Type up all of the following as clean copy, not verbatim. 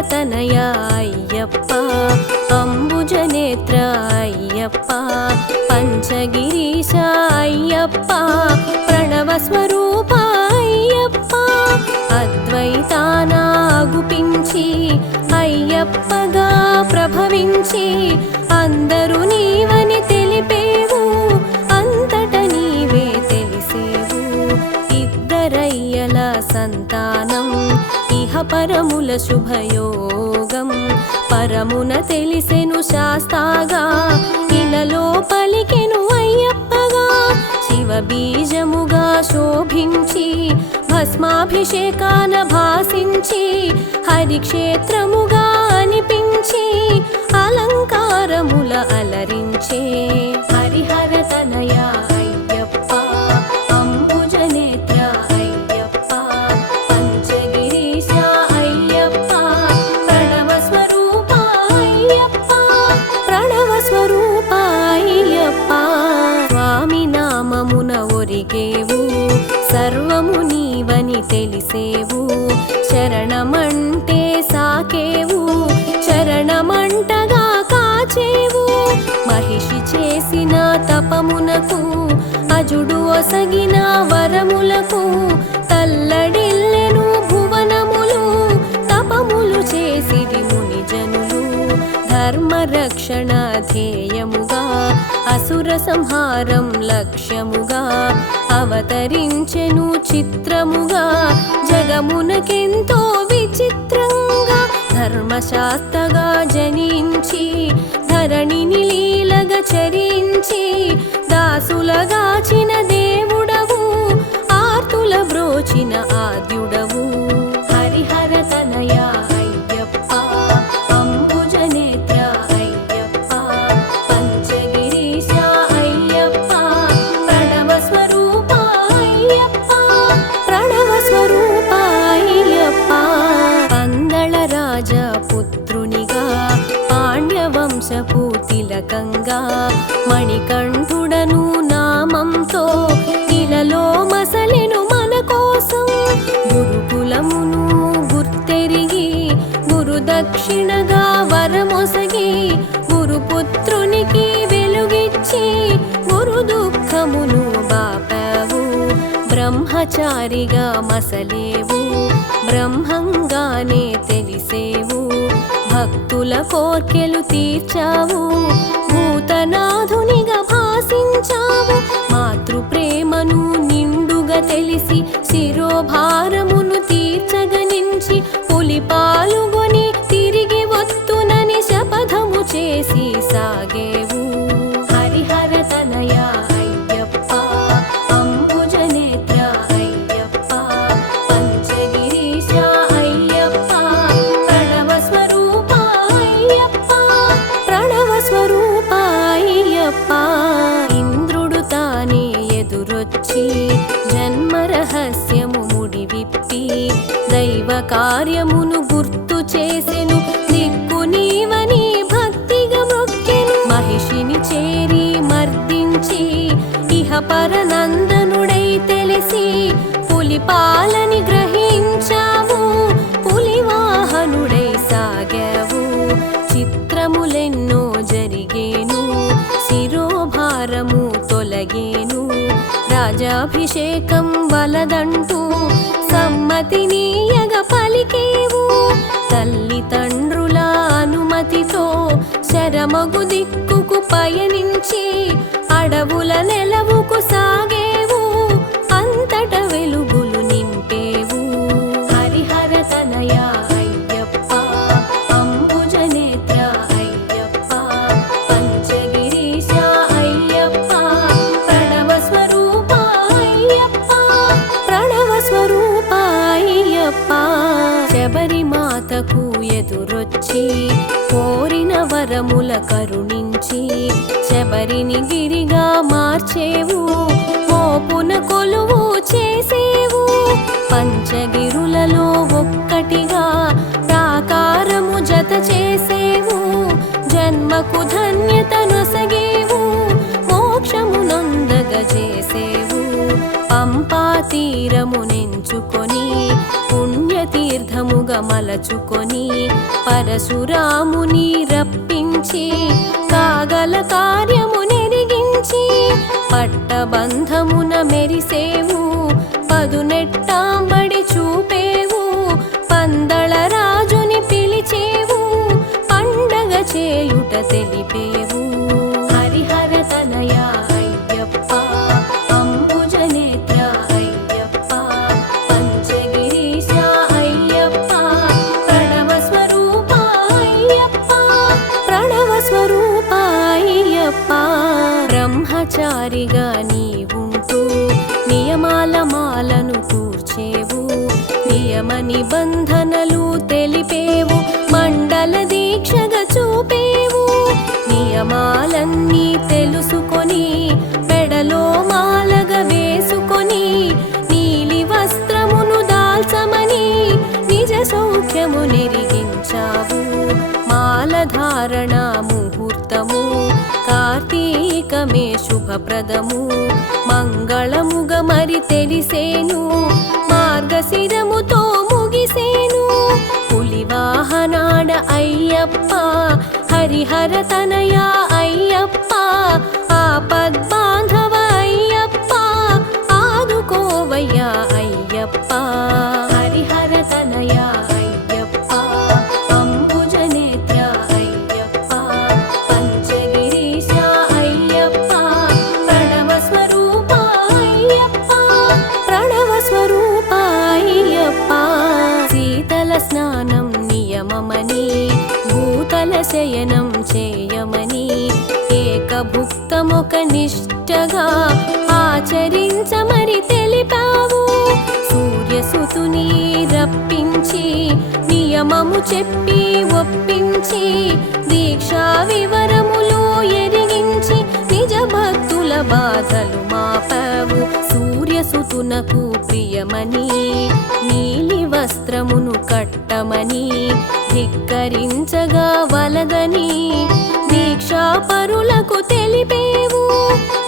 హరిహరతనయ అయ్యప్ప అంబుజనేత్ర అయ్యప్ప పంచగిరీశ అయ్యప్ప ప్రణవస్వరూప అయ్యప్ప అద్వైతానాగుపించి అయ్యప్పగా ప్రభవించి అందరూ నీవని తెలిపేవు అంతట నీవే తెలిసేవు ఇద్దరయ్యల సంతానం ఇహ పరముల శుభయోగం పరమున తెలిసెను శాస్తాగా ఇలలో పలికెను అయ్యప్పగా శివ బీజముగా శోభించి భస్మాభిషేకాన భాసించి హరిక్షేత్రముగా అనిపించి అలంకారముల అలరించే హరిహరతనయ అయ్యప్ప అంబుజనేత్ర అయ్యప్ప పంచగిరీశ అయ్యప్ప ప్రణవస్వరూప అయ్యప్ప ప్రణవస్వరూప అయ్యప్ప స్వామి నామమున ఒరిగేవు సర్వము నీవని తెలిసేవు శరణమంటే సాకేవు చరణమంటగా కాచేవు మహిషి చేసిన తపమునకు అజుడు ఒసగిన వరములకు తల్లడిల్లెను భువనములు తపములు చేసిది మునిజనులు ధర్మరక్షణ ధ్యేయముగా అసుర సంహారం లక్ష్యముగా అవతరించెను చిత్రముగా జగమునకెంతో విచిత్రంగా ధర్మశాస్త్రగా జనించి ధరణిని లీలగా చరించి దాసులగాచిన దేవుడవు ఆర్తుల బ్రోచిన ఆద్యుడవు హరిహరతనయ అయ్యప్ప అంబుజనేత్ర అయ్యప్ప పంచగిరీశ అయ్యప్ప ప్రణవస్వరూప అయ్యప్ప ప్రణవస్వరూప అయ్యప్ప పందళ రాజ పుత్రునిగా పాండ్యవంశపు తిలకంగా మణికంఠుడను నామంతో ఇలలో మసలెను మన కోసం గురుకులమును గుర్తెరిగి గురుదక్షిణగా వరమొసగి గురుపుత్రునికి వెలుగిచ్చి గురు దుఃఖమును బాపావు బ్రహ్మచారిగా మసలేవు బ్రహ్మంగానే తెలిసేవు భక్తుల కోర్కెలు తీర్చావు భూతనాథునిగా భాసించావు మాతృప్రేమను నిండుగా తెలిసి శిరోభారమును తీర్చగనించి పులి పాలుగొని తిరిగి వత్తునని శపథము చేసి సాగేవు హరిహరతనయ అయ్యప్ప అంబుజనేత్ర అయ్యప్ప పంచగిరీశ అయ్యప్ప ప్రణవస్వరూప అయ్యప్ప ప్రణవస్వరూప అయ్యప్ప ఇంద్రుడు తానే ఎదురొచ్చి జన్మ రహస్యము ముడివిప్పి దైవ కార్యమును గుర్తు చేసెను దిక్కు నీవని భక్తిగా మొక్కెను మహిషిని చేరి మర్దించి ఇహ పరనందనుడై తెలిసి పులి పాలని గ్రహించావు పులివాహనుడై సాగావు చిత్రములెన్నో జరిగేను శిరోభారము తొలగేను రాజాభిషేకం వలదంటూ సమ్మతినీయగ పలికేవు తల్లిదండ్రుల అనుమతితో శరమగు దిక్కుకు పయనించి అడవుల నెలవుకు సాగేవు అంతట వెలుగులు నింపేవు హరిహరతనయ అయ్యప్ప అంబుజనేత్ర అయ్యప్ప పంచగిరీశ అయ్యప్ప ప్రణవస్వరూప అయ్యప్ప ప్రణవస్వరూప అయ్యప్ప శబరిమాతకు ఎదురొచ్చి కోరిన వరముల కరుణించి శబరిని గిరిగా మార్చేవు మోపున కొలువు చేసేవు పంచగిరులలో ఒక్కటిగా ప్రాకారము జత చేసేవు జన్మకు ధన్యత నొసగేవు మోక్షము నొందగ చేసేవు పంపా తీరమునెంచుకొని పుణ్యతీర్థముగా మలచుకొని పరశురాముని రప్పించి కాగల కార్యము నెరిగించి పట్టబంధమున మెరిసేవు పదునెట్టాంబడి చూపేవు పందళ రాజుని పిలిచేవు పండగ చేయుట తెలిపేవు హరిహర తనయ అయ్యప్ప అంబుజనేత్ర అయ్యప్ప పంచగిరీశ అయ్యప్ప ప్రణవ స్వరూప అయ్యప్ప ప్రణవ స్వరూప అయ్యప్ప బ్రహ్మచారిగా నీవుంటూ నియమాల మాలను కూర్చేవు నియమ నిబంధనలు తెలిపేవు మండల దీక్షగా చూపేవు నియమాలన్నీ తెలుసుకొని పెడలో మాలగా వేసుకొని నీలి వస్త్రమును దాల్చమని నిజ సౌఖ్యము నెరిగించావు మాలధారణ ముహూర్తము కార్తీకమే శుభప్రదము మంగళముగా మరి తెలిసేను మార్గశిరముతో ముగిసేను పులివాహనాడ అయ్యప్ప హరిహర తనయ అయ్యప్ప ఆపద్బాంధవ అయ్యప్ప ఆదుకోవయ్యా అయ్యప్ప హరిహర తనయ అయ్యప్ప అంబుజనేత్ర అయ్యప్ప పంచగిరీశ అయ్యప్ప ప్రణవ స్వరూప అయ్యప్ప ప్రణవ స్వరూప అయ్యప్ప శీతల స్నానం నియమమని భూతల శయనం చేయమని ఏకభుక్తమొక నిష్టగా ఆచరించమరి తెలిపావు సూర్యసుతుని రప్పించి నియమము చెప్పి ఒప్పించి దీక్షా వివరములు ఎరిగించి నిజ భక్తుల బాధలు మాపావు సూర్యసుతునకు ప్రియమని నీలి వస్త్రమును కట్టమని ధిక్కరించగా వలదని దీక్షా పరులకు తెలిపేవు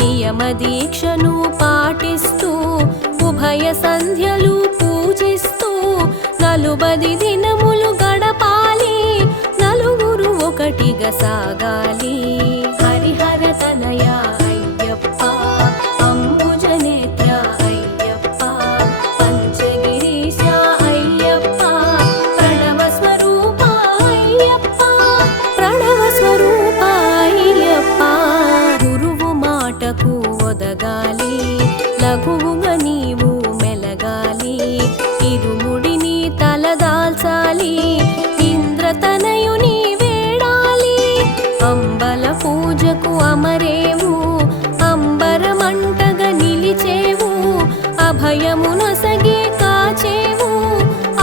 నియమ దీక్షను పాటిస్తూ ఉభయ సంధ్యలు పూజిస్తూ నలుబది దినములు గడపాలి నలుగురు ఒకటిగా సాగాలి హరిహర తనయ అయ్యప్ప అంబుజనేత్ర అయ్యప్ప పంచగిరీశ అయ్యప్ప ప్రణవ స్వరూప అయ్యప్ప ప్రణవ స్వరూప అయ్యప్ప గురువు మాటకు ఒదగాలి లఘువుగా నీవు మెలగాలి ఇరుముడిని తలదాల్చాలి ఇంద్రతనయుని వేడాలి అంబల పూజకు అమరేవు అంబరమంటగా నిలిచేవు అభయమునొసగి కాచేవు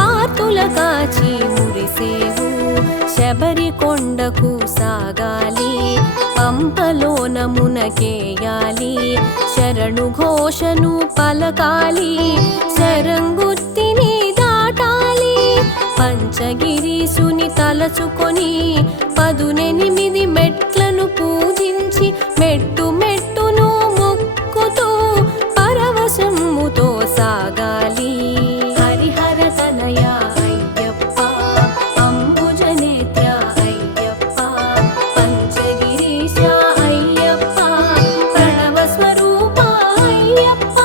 ఆర్తుల కాచి మురిసేవు శబరి కొండకు సాగాలి పంపలోనమునకేయాలి శరణు ఘోషను పలకాలి శరంగుత్తిని దాటాలి పంచగిరీసుని తలచుకొని 18 మెట్లను పూజించి మెట్టు మెట్టును మొక్కుతూ పరవశముతో సాగాలి హరిహర తనయ అయ్యప్ప అంబుజనేత్ర అయ్యప్ప పంచగిరీశ అయ్యప్ప ప్రణవ స్వరూప అయ్యప్ప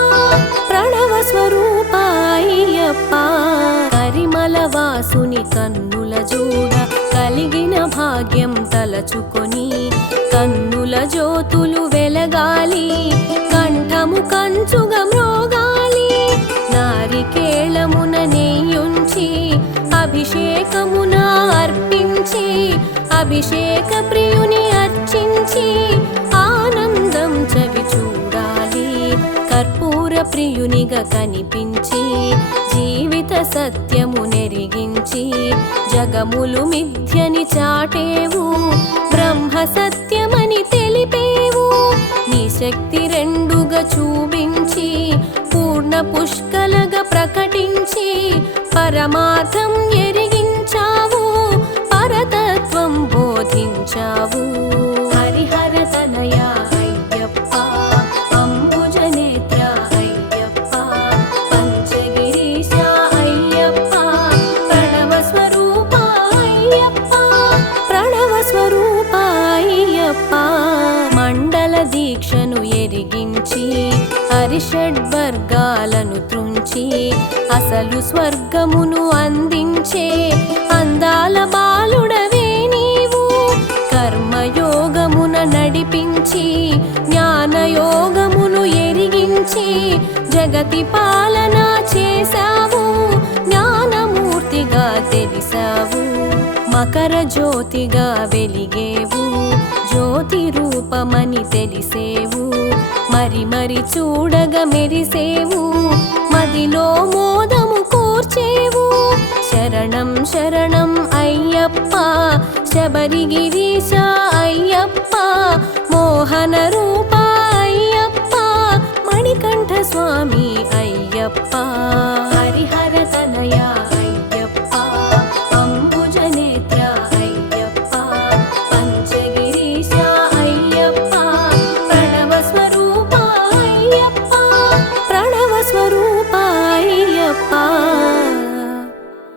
ప్రణవ స్వరూప అయ్యప్ప కరిమల వాసుని కన్నుల జోడ కలిగిన భాగ్యం తలచుకొని కన్నుల జ్యోతులు వెలగాలి కంఠము కంచుగా మ్రోగాలి నారికేళమున నెయ్యుంచి అభిషేకమున అర్పించి అభిషేక ప్రియుని అర్చించి ఆనందం చవి చూడాలి కర్పూర ప్రియునిగా కనిపించి జీవిత సత్యము నెరిగించి జగములు మిథ్యని చాటేవు బ్రహ్మ సత్యమని తెలిపేవు నీ శక్తి రెండుగా చూపించి పూర్ణ పుష్కలగా ప్రకటించి పరమార్థం ఎరిగించావు పరతత్వం బోధించావు హరిహర తనయ అయ్యప్ప అంబుజనేత్ర అయ్యప్ప పంచగిరీశ అయ్యప్ప ప్రణవ స్వరూప అయ్యప్ప షడ్వర్గాలను త్రుంచి అసలు స్వర్గమును అందించే అందాల బాలుడవే నీవు. కర్మయోగమున నడిపించి జ్ఞానయోగమును ఎరిగించి జగతి పాలన చేశావు. జ్ఞానమూర్తిగా తెలిసావు, మకర జ్యోతిగా వెలిగేవు. జ్యోతి రూపమని తెలిసేవు, మరి మరి చూడగా మెరిసేవు. మదిలో మోదము కూర్చేవు. శరణం శరణం అయ్యప్ప శబరిగిరీశ